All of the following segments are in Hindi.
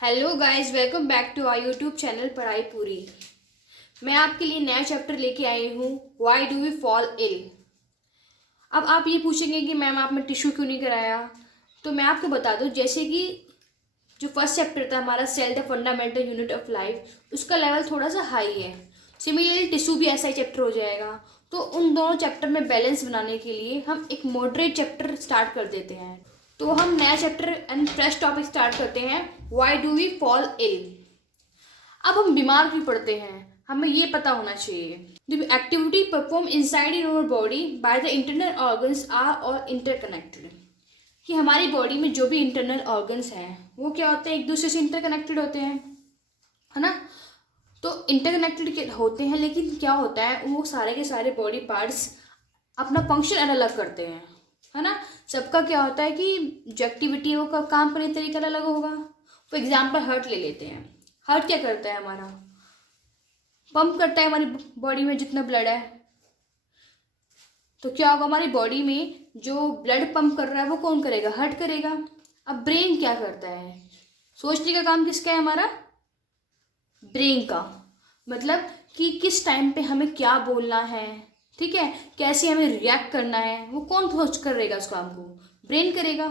Hello guys, welcome back to our YouTube channel पढ़ाई पूरी। मैं आपके लिए नया चैप्टर लेके आई हूँ, why do we fall ill. अब आप ये पूछेंगे कि मैम आपने टिश्यू क्यों नहीं कराया। तो मैं आपको बता दूँ, जैसे कि जो फर्स्ट चैप्टर था हमारा cell the fundamental unit of life, उसका लेवल थोड़ा सा हाई है। सिमिलरली टिश्यू भी ऐसा ही चैप्टर हो जाएगा। तो उन दोनों चैप्टर में बैलेंस बनाने के लिए हम एक मॉडरेट चैप्टर स्टार्ट कर देते हैं। तो हम नया chapter and fresh topic start करते हैं, why do we fall ill. अब हम बीमार क्यों पड़ते हैं, हमें ये पता होना चाहिए। The activity perform inside in our body by the internal organs are all interconnected. कि हमारी बॉडी में जो भी इंटरनल ऑर्गन्स हैं वो क्या होते हैं, एक दूसरे से इंटरकनेक्टेड होते हैं, है ना। तो इंटरकनेक्टेड होते हैं, लेकिन क्या होता है, वो सारे के सारे बॉडी पार्ट्स अपना फंक्शन अलग अलग करते हैं, है ना। सबका क्या होता है कि जो एक्टिविटी है वो काम करने का तरीका अलग होगा। फॉर एग्जाम्पल हार्ट ले लेते हैं। हार्ट क्या करता है, हमारा पंप करता है हमारी बॉडी में जितना ब्लड है। तो क्या होगा, हमारी बॉडी में जो ब्लड पंप कर रहा है वो कौन करेगा, हार्ट करेगा। अब ब्रेन क्या करता है, सोचने का काम किसका है, हमारा ब्रेन का। मतलब कि किस टाइम पे हमें क्या बोलना है, ठीक है, कैसे हमें रिएक्ट करना है, वो कौन सोच करेगा उस काम को, ब्रेन करेगा।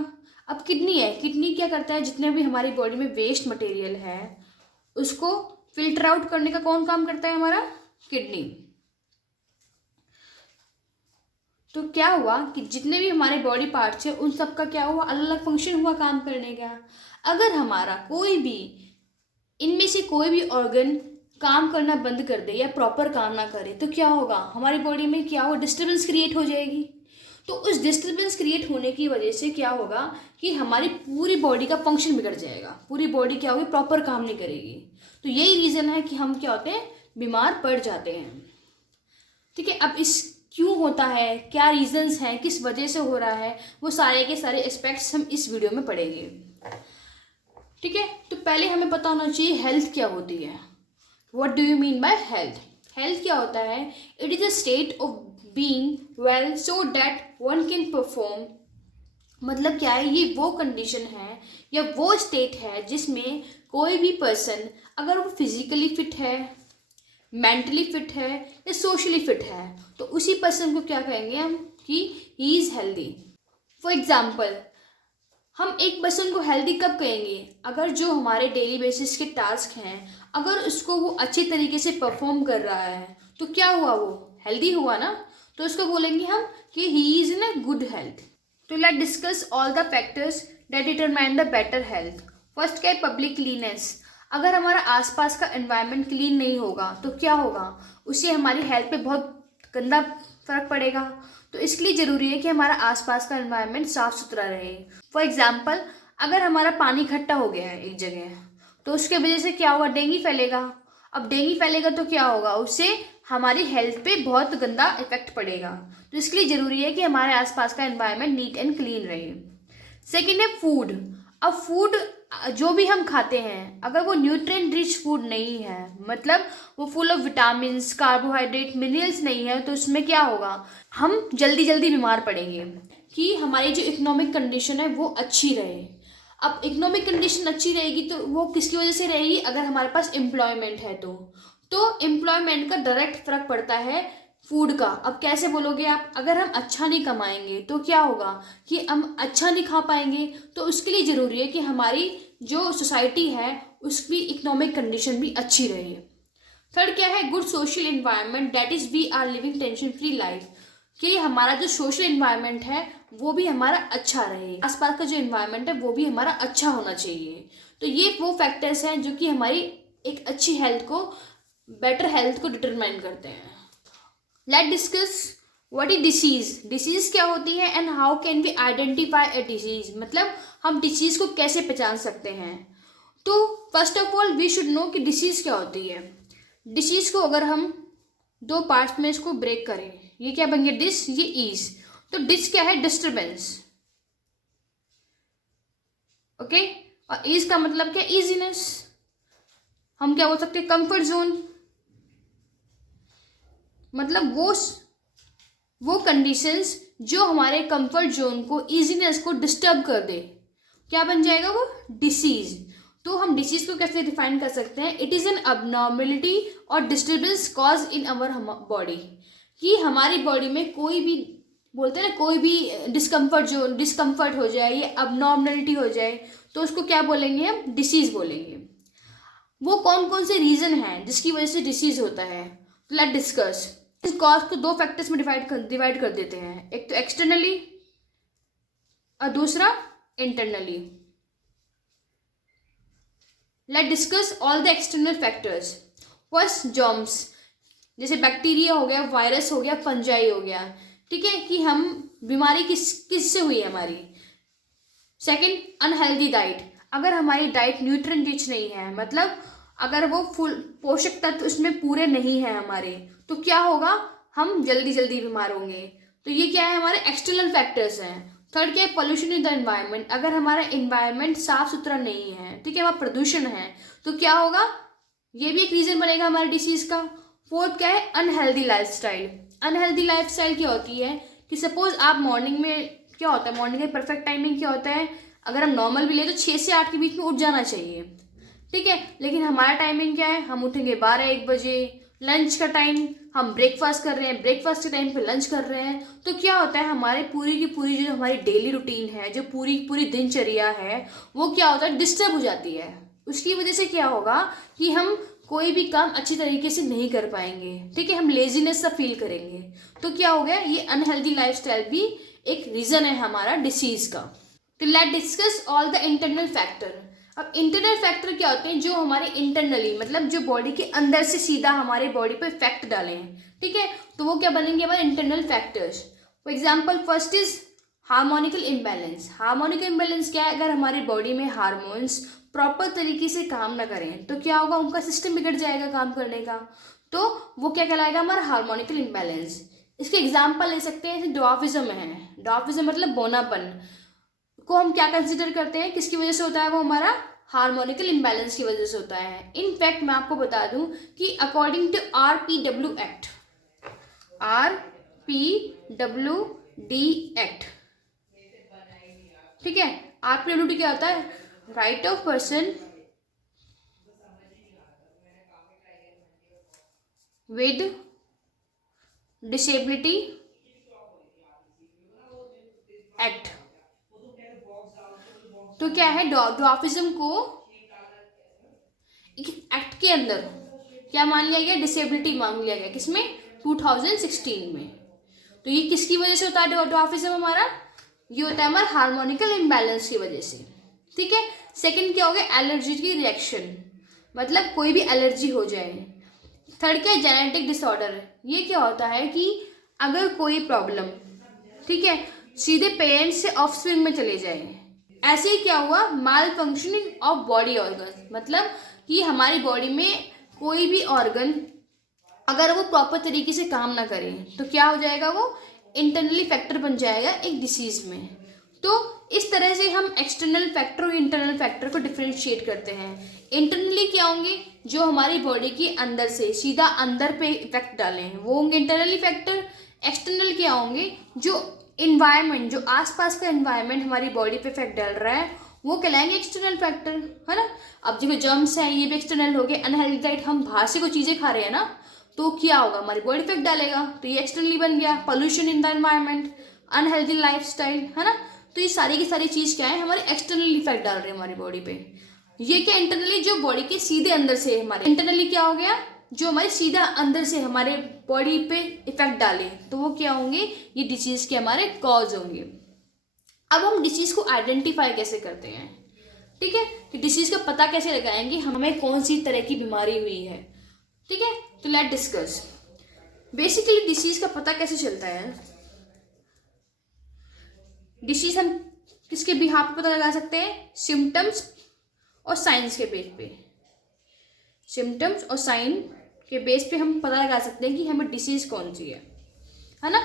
अब किडनी है, किडनी क्या करता है, जितने भी हमारी बॉडी में वेस्ट मटेरियल है उसको फिल्टर आउट करने का कौन काम करता है, हमारा किडनी। तो क्या हुआ कि जितने भी हमारे बॉडी पार्ट्स हैं उन सब का क्या हुआ, अलग अलग फंक्शन हुआ काम करने का। अगर हमारा कोई भी इनमें से कोई भी ऑर्गन काम करना बंद कर दे या प्रॉपर काम ना करे तो क्या होगा, हमारी बॉडी में क्या होगा, डिस्टर्बेंस क्रिएट हो जाएगी। तो उस डिस्टर्बेंस क्रिएट होने की वजह से क्या होगा कि हमारी पूरी बॉडी का फंक्शन बिगड़ जाएगा, पूरी बॉडी क्या होगी, प्रॉपर काम नहीं करेगी। तो यही रीज़न है कि हम क्या होते हैं, बीमार पड़ जाते हैं। ठीक है, अब इस क्यों होता है, क्या रीजंस हैं, किस वजह से हो रहा है, वो सारे के सारे एस्पेक्ट्स हम इस वीडियो में पढ़ेंगे। ठीक है, तो पहले हमें पता होना चाहिए हेल्थ क्या होती है। What do you mean by health. Health क्या होता है, it is a state of being well so that one can perform. मतलब क्या है, ये वो कंडीशन है या वो स्टेट है जिसमें कोई भी पर्सन, अगर वो फिजिकली फिट है, मेंटली फिट है या सोशली फिट है, तो उसी पर्सन को क्या कहेंगे हम कि he is healthy. For example, हम एक पर्सन को हेल्दी कब कहेंगे, अगर जो हमारे डेली बेसिस के टास्क हैं अगर उसको वो अच्छे तरीके से परफॉर्म कर रहा है तो क्या हुआ, वो हेल्दी हुआ ना। तो उसको बोलेंगे हम कि he is in a good health. तो let discuss all the factors that determine the better health. First क्या है, पब्लिक क्लीनेस। अगर हमारा आसपास का एनवायरनमेंट क्लीन नहीं होगा तो क्या होगा, उससे हमारी हेल्थ पे बहुत गंदा फर्क पड़ेगा। तो इसके लिए ज़रूरी है कि हमारा आसपास का एनवायरनमेंट साफ़ सुथरा रहे। फॉर एग्जाम्पल, अगर हमारा पानी इकट्ठा हो गया है एक जगह तो उसके वजह से क्या होगा, डेंगू फैलेगा। अब डेंगू फैलेगा तो क्या होगा, उससे हमारी हेल्थ पे बहुत गंदा इफेक्ट पड़ेगा। तो इसके लिए ज़रूरी है कि हमारे आसपास का एनवायरनमेंट नीट एंड क्लीन रहे। सेकेंड है फूड। अब फूड जो भी हम खाते हैं अगर वो न्यूट्रिएंट रिच फूड नहीं है, मतलब वो full of vitamins, carbohydrate, minerals नहीं है, तो उसमें क्या होगा, हम जल्दी जल्दी बीमार पड़ेंगे। कि हमारी जो इकोनॉमिक कंडीशन है वो अच्छी रहे। अब इकोनॉमिक कंडीशन अच्छी रहेगी तो वो किसकी वजह से रहेगी, अगर हमारे पास एम्प्लॉयमेंट है तो एम्प्लॉयमेंट का डायरेक्ट फर्क पड़ता है फूड का। अब कैसे बोलोगे आप, अगर हम अच्छा नहीं कमाएंगे तो क्या होगा कि हम अच्छा नहीं खा पाएंगे। तो उसके लिए ज़रूरी है कि हमारी जो सोसाइटी है उसकी इकोनॉमिक कंडीशन भी अच्छी रहे। थर्ड क्या है, good social environment, that is we are living tension free life. कि हमारा जो सोशल इन्वायरमेंट है वो भी हमारा अच्छा रहे, आसपास का जो इन्वायरमेंट है वो भी हमारा अच्छा होना चाहिए। तो ये वो फैक्टर्स हैं जो कि हमारी एक अच्छी हेल्थ को, बेटर हेल्थ को डिटरमाइन करते हैं। Let discuss what is disease. Disease क्या होती है and how can we identify a disease. मतलब हम डिसीज को कैसे पहचान सकते हैं। तो first of all we should know कि डिसीज क्या होती है। डिसीज को अगर हम दो पार्ट्स में इसको ब्रेक करें, ये क्या बन गया, डिस, ये ईज। तो डिस क्या है, डिस्टर्बेंस, ओके। और ईज का मतलब क्या, इजीनेस। हम क्या बोल सकते हैं, कंफर्ट जोन। मतलब वो कंडीशंस जो हमारे कंफर्ट जोन को, इजीनेस को डिस्टर्ब कर दे, क्या बन जाएगा वो, डिसीज। तो हम डिसीज को कैसे डिफाइन कर सकते हैं? इट इज़ एन अबनॉर्मेलिटी और disturbance cause in our body, कि हमारी बॉडी में कोई भी, बोलते हैं ना, कोई भी डिस्कम्फर्ट हो जाए, ये अबनॉर्मलिटी हो जाए, तो उसको क्या बोलेंगे हम? डिसीज बोलेंगे। वो कौन कौन से रीजन हैं जिसकी वजह से डिसीज होता है? Let discuss. इस कॉज को दो फैक्टर्स में डिवाइड कर देते हैं, एक तो एक्सटर्नली और दूसरा internally. Late discuss all the external factors. First, germs, जैसे बैक्टीरिया हो गया, वायरस हो गया, फंजाई हो गया, ठीक है, कि हम बीमारी किससे हुई है हमारी। सेकंड, अनहेल्दी डाइट, अगर हमारी डाइट न्यूट्रिएंट रिच नहीं है, मतलब अगर वो फुल पोषक तत्व उसमें पूरे नहीं है हमारे, तो क्या होगा? हम जल्दी जल्दी बीमार होंगे। तो ये क्या है? हमारे एक्सटर्नल फैक्टर्स हैं। थर्ड क्या है? पोल्यूशन इन द एनवायरनमेंट, अगर हमारा एनवायरनमेंट साफ सुथरा नहीं है, ठीक है, वहाँ प्रदूषण है, तो क्या होगा? ये भी एक रीजन बनेगा हमारे डिसीज का। फोर्थ क्या है? Unhealthy lifestyle. अनहेल्दी लाइफस्टाइल क्या होती है कि सपोज आप मॉर्निंग में, क्या होता है मॉर्निंग का परफेक्ट टाइमिंग क्या होता है? अगर हम नॉर्मल भी ले तो 6 से 8 के बीच में उठ जाना चाहिए, ठीक है, लेकिन हमारा टाइमिंग क्या है? हम उठेंगे 12-1 बजे। लंच का टाइम, हम ब्रेकफास्ट कर रहे हैं, ब्रेकफास्ट के टाइम पे लंच कर रहे हैं, तो क्या होता है? हमारे पूरी की पूरी जो हमारी डेली रूटीन है, जो पूरी पूरी दिनचर्या है, वो क्या होता है? डिस्टर्ब हो जाती है। उसकी वजह से क्या होगा कि हम कोई भी काम अच्छी तरीके से नहीं कर पाएंगे, ठीक है, हम लेजीनेस सा फील करेंगे। तो क्या हो गया? ये अनहेल्दी लाइफस्टाइल भी एक रीजन है हमारा डिसीज का। तो let discuss all the internal factor. अब इंटरनल फैक्टर क्या होते हैं? जो हमारे इंटरनली, मतलब जो बॉडी के अंदर से सीधा हमारे बॉडी पे इफेक्ट डाले हैं, ठीक है, तो वो क्या बनेंगे? हमारे internal factors. For example, first is harmonical imbalance. Harmonical imbalance क्या है? अगर हमारी बॉडी में हार्मोन्स प्रॉपर तरीके से काम ना करें तो क्या होगा? उनका सिस्टम बिगड़ जाएगा काम करने का, तो वो क्या कहलाएगा? हमारा हार्मोनिकल इम्बैलेंस। इसके एग्जाम्पल ले सकते हैं, जैसे डॉर्फिज्म है। डॉर्फिज्म मतलब बोनापन को हम क्या कंसिडर करते हैं? किसकी वजह से होता है? वो हमारा हार्मोनिकल इम्बैलेंस की वजह से होता है। इनफैक्ट मैं आपको बता दूं कि according to RPW act, RPWD act, ठीक है, RPWD क्या होता है? Right of person with disability act. तो क्या है? डॉर्फिज्म को एक एक्ट के अंदर क्या मान लिया गया? डिसेबिलिटी मान लिया गया। किसमें? 2016 में। तो ये किसकी वजह से होता है डॉर्फिज्म हमारा? ये होता है हमारा हार्मोनिकल इम्बैलेंस की वजह से, ठीक है। सेकंड क्या हो गया? एलर्जी की रिएक्शन, मतलब कोई भी एलर्जी हो जाए। थर्ड क्या है? Genetic disorder. ये क्या होता है कि अगर कोई प्रॉब्लम, ठीक है, सीधे पेरेंट्स से ऑफस्प्रिंग में चले जाए। ऐसे ही क्या हुआ? माल फंक्शनिंग ऑफ बॉडी ऑर्गन, मतलब कि हमारी बॉडी में कोई भी ऑर्गन अगर वो प्रॉपर तरीके से काम ना करे तो क्या हो जाएगा? वो इंटरनली फैक्टर बन जाएगा एक डिसीज में। तो इस तरह से हम एक्सटर्नल फैक्टर और इंटरनल फैक्टर को डिफ्रेंशिएट करते हैं। इंटरनली क्या होंगे? जो हमारी बॉडी के अंदर से सीधा अंदर पे इफेक्ट डाले हैं, वो होंगे इंटरनली फैक्टर। एक्सटर्नल क्या होंगे? जो इन्वायरमेंट, जो आसपास का इन्वायरमेंट हमारी बॉडी पे इफेक्ट डाल रहा है, वो कहलाएंगे एक्सटर्नल फैक्टर, है ना। अब जो जर्म्स हैं ये भी एक्सटर्नल हो गए। अनहेल्दी डाइट, हम बाहर से कोई चीज़ें खा रहे हैं ना, तो क्या होगा? हमारी बॉडी इफेक्ट डालेगा, तो ये एक्सटर्नली बन गया। Pollution in the environment, unhealthy lifestyle, है ना। तो ये सारी की सारी चीज़ क्या है? हमारे एक्सटर्नली इफेक्ट डाल रहे हैं हमारी बॉडी पे। ये क्या? इंटरनली, जो बॉडी के सीधे अंदर से हमारे इंटरनली क्या हो गया? जो हमारे सीधा अंदर से हमारे बॉडी पे इफेक्ट डाले, तो वो क्या होंगे? ये डिसीज के हमारे कॉज होंगे। अब हम डिसीज को आइडेंटिफाई कैसे करते हैं, ठीक है, कि डिसीज का पता कैसे लगाएंगे हमें कौन सी तरह की बीमारी हुई है, ठीक है। तो लेट डिस्कस। बेसिकली डिसीज का पता कैसे चलता है? डिसीज हम किसके बिहाफ पे पता लगा सकते हैं? सिम्टम्स और साइंस के बेस पे। सिम्टम्स और साइन के बेस पे हम पता लगा सकते हैं कि हमें डिसीज कौन सी है ना।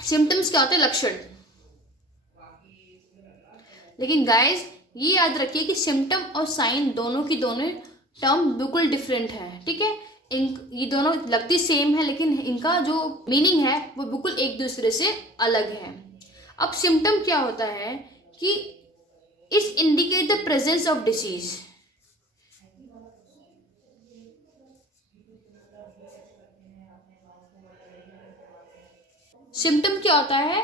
सिम्टम्स क्या होते हैं? लक्षण। लेकिन गाइस ये याद रखिए कि सिम्टम और साइन दोनों की दोनों टर्म बिल्कुल डिफरेंट है, ठीक है। ये दोनों लगती सेम है, लेकिन इनका जो मीनिंग है वो बिल्कुल एक दूसरे से अलग है। अब सिम्टम क्या होता है कि it indicate the presence of disease. Symptom क्या होता है?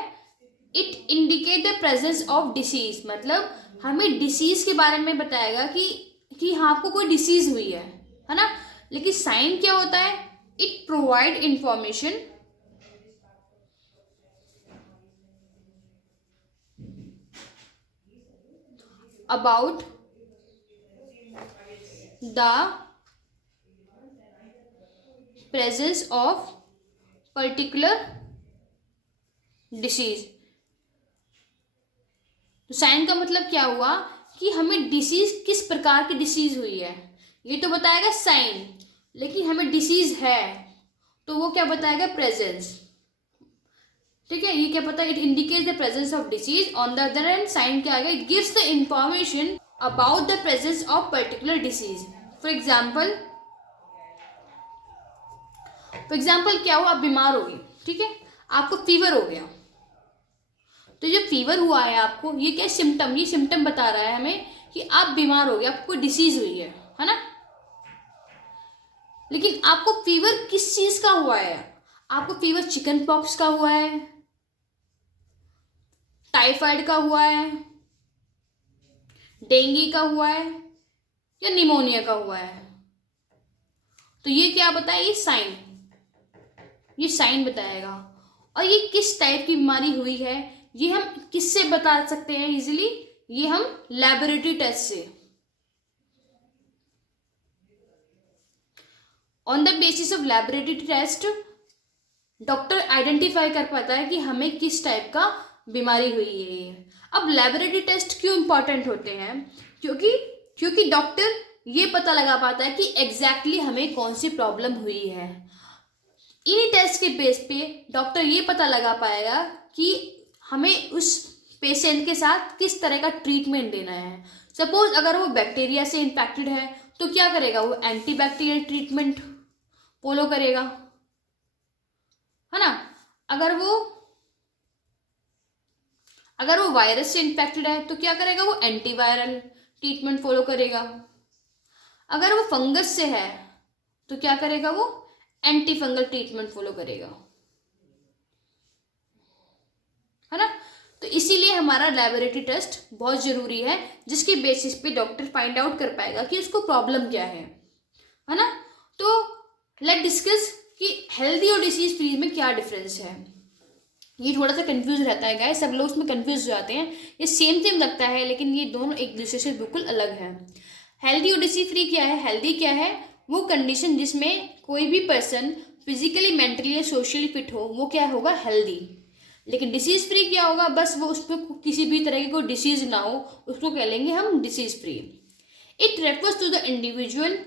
It indicate the presence of disease, मतलब हमें डिसीज के बारे में बताएगा कि हाँ आपको कोई डिसीज हुई है ना। लेकिन साइन क्या होता है? It provide information about the presence of particular disease. तो साइन का मतलब क्या हुआ कि हमें डिसीज किस प्रकार की डिसीज हुई है ये तो बताएगा साइन, लेकिन हमें डिसीज है तो वो क्या बताएगा? प्रेजेंस। ठीक है, ये क्या पता है? It indicates the presence of disease. On the other hand sign क्या आएगा? It gives the information about the presence of particular disease. For example क्या हुआ? आप बीमार हो गए, ठीक है, आपको फीवर हो गया। तो जो फीवर हुआ है आपको, ये क्या सिम्टम? ये सिम्टम बता रहा है हमें कि आप बीमार हो गए, आपको कोई डिसीज हुई है ना। लेकिन आपको फीवर किस चीज का हुआ है? आपको फीवर चिकन पॉक्स का हुआ है, टाइफाइड का हुआ है, डेंगू का हुआ है, या निमोनिया का हुआ है? तो ये क्या बताए? ये साइन बताएगा। और ये किस टाइप की बीमारी हुई है ये हम किससे बता सकते हैं इजीली? ये हम लैबोरेटरी टेस्ट से। On the basis of laboratory test doctor identify कर पाता है कि हमें किस टाइप का बीमारी हुई है। अब लैबोरेटरी टेस्ट क्यों इंपॉर्टेंट होते हैं? क्योंकि डॉक्टर ये पता लगा पाता है कि एग्जैक्टली हमें कौन सी प्रॉब्लम हुई है। इन्हीं टेस्ट के बेस पे डॉक्टर ये पता लगा पाएगा कि हमें उस पेशेंट के साथ किस तरह का ट्रीटमेंट देना है। सपोज अगर वो बैक्टीरिया से इन्फेक्टेड है तो क्या करेगा? वो एंटीबैक्टीरियल ट्रीटमेंट फॉलो करेगा, है ना। अगर वो वायरस से इन्फेक्टेड है तो क्या करेगा? वो एंटीवायरल ट्रीटमेंट फॉलो करेगा। अगर वो फंगस से है तो क्या करेगा? वो एंटी फंगल ट्रीटमेंट फॉलो करेगा, है ना। तो इसीलिए हमारा लैबोरेटरी टेस्ट बहुत जरूरी है, जिसके बेसिस पे डॉक्टर फाइंड आउट कर पाएगा कि उसको प्रॉब्लम क्या है ना। तो लेट डिस्कस कि हेल्दी और डिसीज फ्री में क्या डिफरेंस है। ये थोड़ा सा कंफ्यूज रहता है गाइस, सब लोग इसमें कंफ्यूज हो जाते हैं। ये सेम सेम लगता है लेकिन ये दोनों एक दूसरे से बिल्कुल अलग है। हेल्दी और डिसीज फ्री क्या है? हेल्दी क्या है? वो कंडीशन जिसमें कोई भी पर्सन फिजिकली, मेंटली या सोशली फिट हो, वो क्या होगा? हेल्दी। लेकिन डिसीज फ्री क्या होगा? बस वो उसमें किसी भी तरह की कोई डिसीज ना हो, उसको कह लेंगे हम disease free. It refers to the individual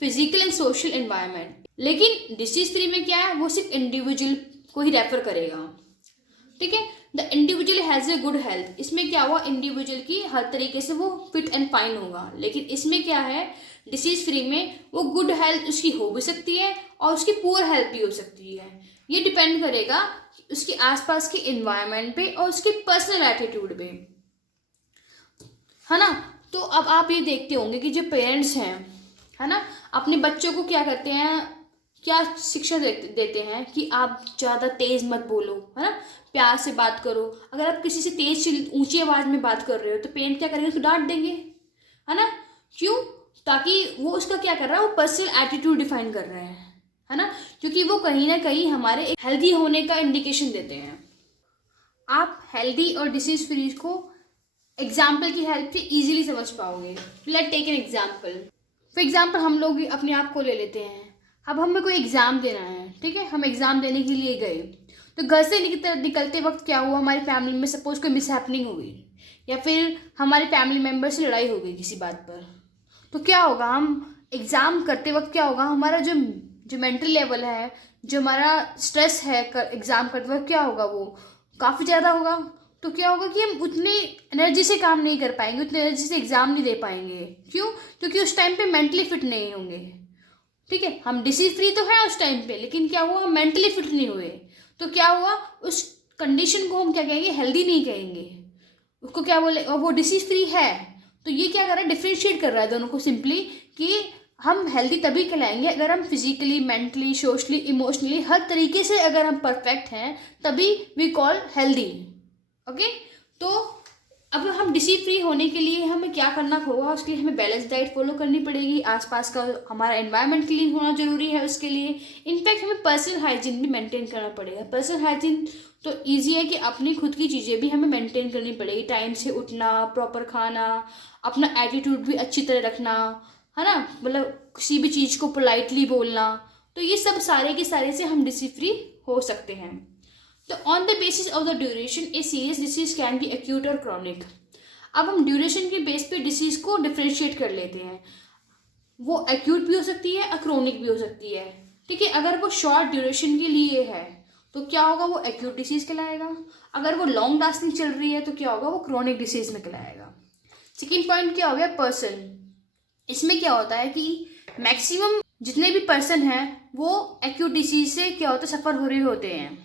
physical and social environment. लेकिन डिसीज फ्री में क्या है? वो सिर्फ इंडिविजुअल को ही रेफर करेगा, ठीक है। The individual has a good health. इसमें क्या हुआ? इंडिविजुअल की हर तरीके से वो फिट एंड फाइन होगा। लेकिन इसमें क्या है? डिसीज फ्री में वो गुड हेल्थ उसकी हो भी सकती है और उसकी पुअर हेल्थ भी हो सकती है। ये डिपेंड करेगा उसके आसपास के इन्वायरमेंट पे और उसके पर्सनल एटीट्यूड पे, है ना। तो अब आप ये देखते होंगे कि जो पेरेंट्स हैं, है ना, अपने बच्चों को क्या करते हैं, क्या शिक्षा देते हैं कि आप ज़्यादा तेज़ मत बोलो, है ना, प्यार से बात करो। अगर आप किसी से तेज ऊंची आवाज़ में बात कर रहे हो तो पेरेंट क्या करेंगे? उसको डांट देंगे, है ना। क्यों? ताकि वो उसका क्या कर रहा है? वो पर्सनल एटीट्यूड डिफाइन कर रहे हैं, है ना। क्योंकि वो कहीं ना कहीं हमारे हेल्दी होने का इंडिकेशन देते हैं। आप हेल्दी और डिसीज फ्री को एग्जाम्पल की हेल्प से इजीली समझ पाओगे। Let take an example. For example हम लोग अपने आप को ले लेते हैं। अब हमें कोई एग्ज़ाम देना है, ठीक है, हम एग्ज़ाम देने के लिए गए तो घर से निकलते वक्त क्या हुआ? हमारी फैमिली में सपोज कोई मिसहैपनिंग हो गई या फिर हमारे फैमिली मेम्बर से लड़ाई हो गई किसी बात पर। तो क्या होगा? हम एग्ज़ाम करते वक्त क्या होगा? हमारा जो मेंटल लेवल है, जो हमारा स्ट्रेस है एग्ज़ाम करते वक्त, क्या होगा? वो काफ़ी ज़्यादा होगा। तो क्या होगा कि हम उतनी एनर्जी से काम नहीं कर पाएंगे, उतनी एनर्जी से एग्ज़ाम नहीं दे पाएंगे। क्यों? क्योंकि उस टाइम पे मेंटली फिट नहीं होंगे, ठीक है। हम डिसीज फ्री तो है उस टाइम पे, लेकिन क्या हुआ? हम मेंटली फिट नहीं हुए। तो क्या हुआ? उस कंडीशन को हम क्या कहेंगे? हेल्दी नहीं कहेंगे। उसको क्या बोले, और वो डिसीज फ्री है, तो ये क्या कर रहा है, डिफ्रेंशिएट कर रहा है दोनों को सिंपली, कि हम हेल्दी तभी कहलाएंगे अगर हम फिजिकली, मेंटली, सोशली, इमोशनली हर तरीके से अगर हम परफेक्ट हैं, तभी वी कॉल हेल्दी। ओके, तो अब हम डिसीज फ्री होने के लिए हमें क्या करना होगा, उसके लिए हमें बैलेंस डाइट फॉलो करनी पड़ेगी, आसपास का हमारा एनवायरनमेंट क्लीन होना जरूरी है उसके लिए। इनफैक्ट हमें पर्सनल हाइजीन भी मेंटेन करना पड़ेगा। पर्सनल हाइजीन तो ईजी है कि अपनी खुद की चीज़ें भी हमें मेंटेन करनी पड़ेगी, टाइम से उठना, प्रॉपर खाना, अपना एटीट्यूड भी अच्छी तरह रखना, है ना, मतलब किसी भी चीज़ को पोलाइटली बोलना, तो ये सब सारे के सारे से हम डिसीज फ्री हो सकते हैं। तो on the basis of the duration a serious disease can be acute और क्रॉनिक। अब हम ड्यूरेशन के बेस पे डिसीज को डिफ्रेंशिएट कर लेते हैं, वो एक्यूट भी हो सकती है और क्रोनिक भी हो सकती है। ठीक है, अगर वो शॉर्ट ड्यूरेशन के लिए है तो क्या होगा, वो एक्यूट डिसीज कहलाएगा। अगर वो लॉन्ग लास्टिंग चल रही है तो क्या होगा, वो क्रोनिक डिसीज में कहलाएगा। सेकेंड पॉइंट क्या हो गया, पर्सन। इसमें क्या होता है कि मैक्सिमम जितने भी पर्सन हैं वो एक्यूट डिसीज से क्या होता है, सफ़र हो रहे होते हैं,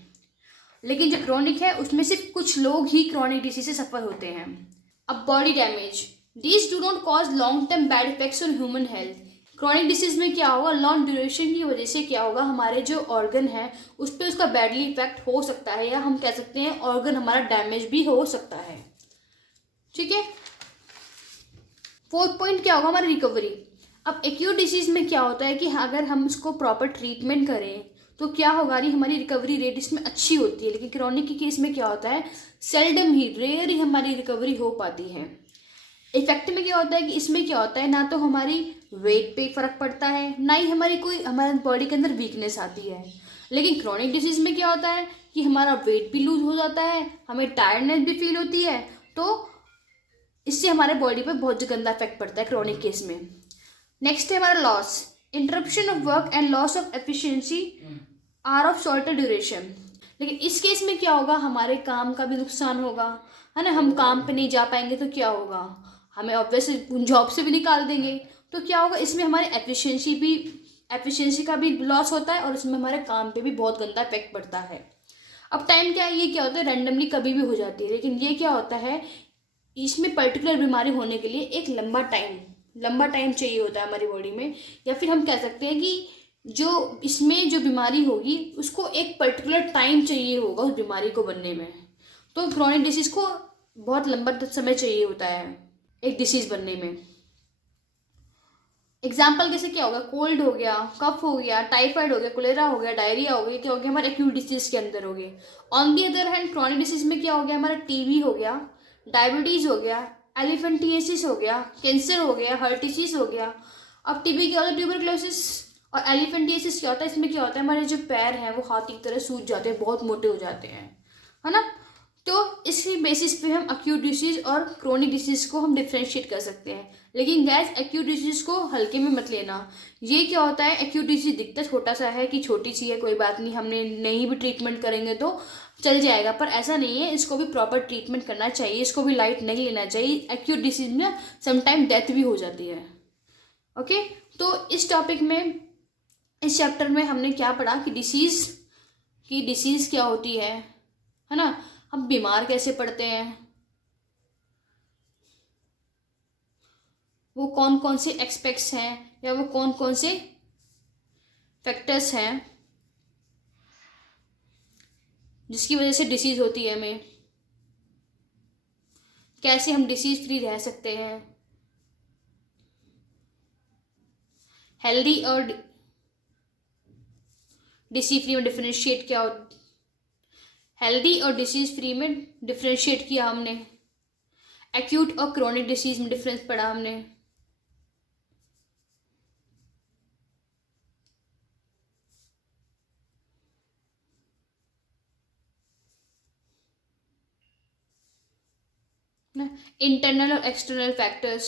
लेकिन जो क्रोनिक है उसमें सिर्फ कुछ लोग ही क्रोनिक डिसीज से सफ़र होते हैं। अब body damage, these do not cause long term bad effects on human health. Chronic disease में क्या होगा, लॉन्ग ड्यूरेशन की वजह से क्या होगा, हमारे जो ऑर्गन है उस पर उसका बैडली इफेक्ट हो सकता है, या हम कह सकते हैं ऑर्गन हमारा डैमेज भी हो सकता है। ठीक है, फोर्थ पॉइंट क्या होगा, हमारी रिकवरी। अब एक्यूट डिसीज में क्या होता है कि अगर हम उसको प्रॉपर ट्रीटमेंट करें तो क्या होगा, नहीं हमारी रिकवरी रेट इसमें अच्छी होती है, लेकिन क्रोनिक के केस में क्या होता है, सेल्डम ही, रेयर ही हमारी रिकवरी हो पाती है। इफेक्ट में क्या होता है कि इसमें क्या होता है, ना तो हमारी वेट पे फर्क पड़ता है, ना ही हमारी कोई हमारे बॉडी के अंदर वीकनेस आती है। लेकिन क्रोनिक डिसीज में क्या होता है कि हमारा वेट भी लूज हो जाता है, हमें टायर्डनेस भी फील होती है, तो इससे हमारे बॉडी पे बहुत गंदा इफेक्ट पड़ता है क्रोनिक केस में। नेक्स्ट है हमारा loss, interruption of work and loss of efficiency are of shorter duration. लेकिन इस केस में क्या होगा, हमारे काम का भी नुकसान होगा, है ना, हम काम पे नहीं जा पाएंगे तो क्या होगा, हमें ऑब्वियसली जॉब से भी निकाल देंगे, तो क्या होगा, इसमें हमारे एफिशिएंसी का भी लॉस होता है और इसमें हमारे काम पे भी बहुत गंदा इफेक्ट पड़ता है। अब टाइम क्या है, ये क्या होता है, रैंडमली कभी भी हो जाती है, लेकिन ये क्या होता है, इसमें पर्टिकुलर बीमारी होने के लिए एक लंबा टाइम चाहिए होता है हमारी बॉडी में, या फिर हम कह सकते हैं कि जो इसमें जो बीमारी होगी उसको एक पर्टिकुलर टाइम चाहिए होगा उस बीमारी को बनने में। तो क्रोनिक डिसीज को बहुत लंबा समय चाहिए होता है एक डिसीज बनने में। एग्जाम्पल कैसे क्या होगा, कोल्ड हो गया, कफ हो गया, टाइफाइड हो गया, कोलेरा हो गया, डायरिया हो गया, क्या हो गया, हमारे एक्यूट डिसीज के अंदर हो गए। On the other hand chronic disease में क्या हो गया, हमारा टीबी हो गया, डायबिटीज़ हो गया, एलिफेंटियासिस हो गया, कैंसर हो गया, हार्ट डिसीज हो गया। अब टीबी क्या होता है, ट्यूबरक्लोसिस, और एलिफेंटियासिस क्या होता है, इसमें क्या होता है, हमारे जो पैर हैं वो हाथी की तरह सूज जाते हैं, बहुत मोटे हो जाते हैं, है ना। तो इसी बेसिस पे हम एक्यूट डिसीज और क्रोनिक डिसीज को हम डिफ्रेंशिएट कर सकते हैं। लेकिन गैस, एक्यूट डिसीज को हल्के में मत लेना। ये क्या होता है, एक्यूट डिसीज दिखता छोटा सा है कि छोटी सी है, कोई बात नहीं, हमने नहीं भी ट्रीटमेंट करेंगे तो चल जाएगा, पर ऐसा नहीं है, इसको भी प्रॉपर ट्रीटमेंट करना चाहिए, इसको भी लाइट नहीं लेना चाहिए। एक्यूट डिसीज में समटाइम डेथ भी हो जाती है। ओके, तो इस टॉपिक में, इस चैप्टर में हमने क्या पढ़ा कि डिसीज क्या होती है ना, हम बीमार कैसे पड़ते हैं, वो कौन कौन से एस्पेक्ट्स हैं या वो कौन कौन से फैक्टर्स हैं जिसकी वजह से डिसीज होती है हमें, कैसे हम डिसीज फ्री रह सकते हैं, हेल्दी और डिसीज फ्री में डिफरेंशिएट क्या हो, हेल्दी और डिसीज फ्री में डिफरेंशिएट किया हमने, एक्यूट और क्रोनिक डिसीज में डिफरेंस पढ़ा हमने। इंटरनल और एक्सटर्नल फैक्टर्स,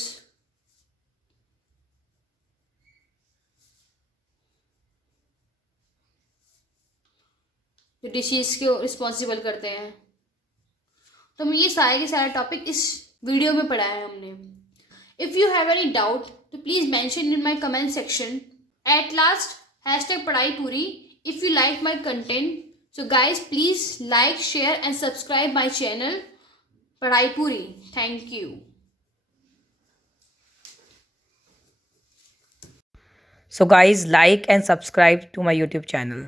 जो डिसीज के रिस्पॉन्सिबल करते हैं। तो हम ये सारे के सारे टॉपिक इस वीडियो में पढ़ा है हमने। If you have any doubt तो please mention in my comment section. At last, hashtag पढ़ाई पूरी। If you like my content, so guys please like, share and subscribe my channel. पढ़ाई पूरी। Thank you. So guys, like and subscribe to my YouTube channel.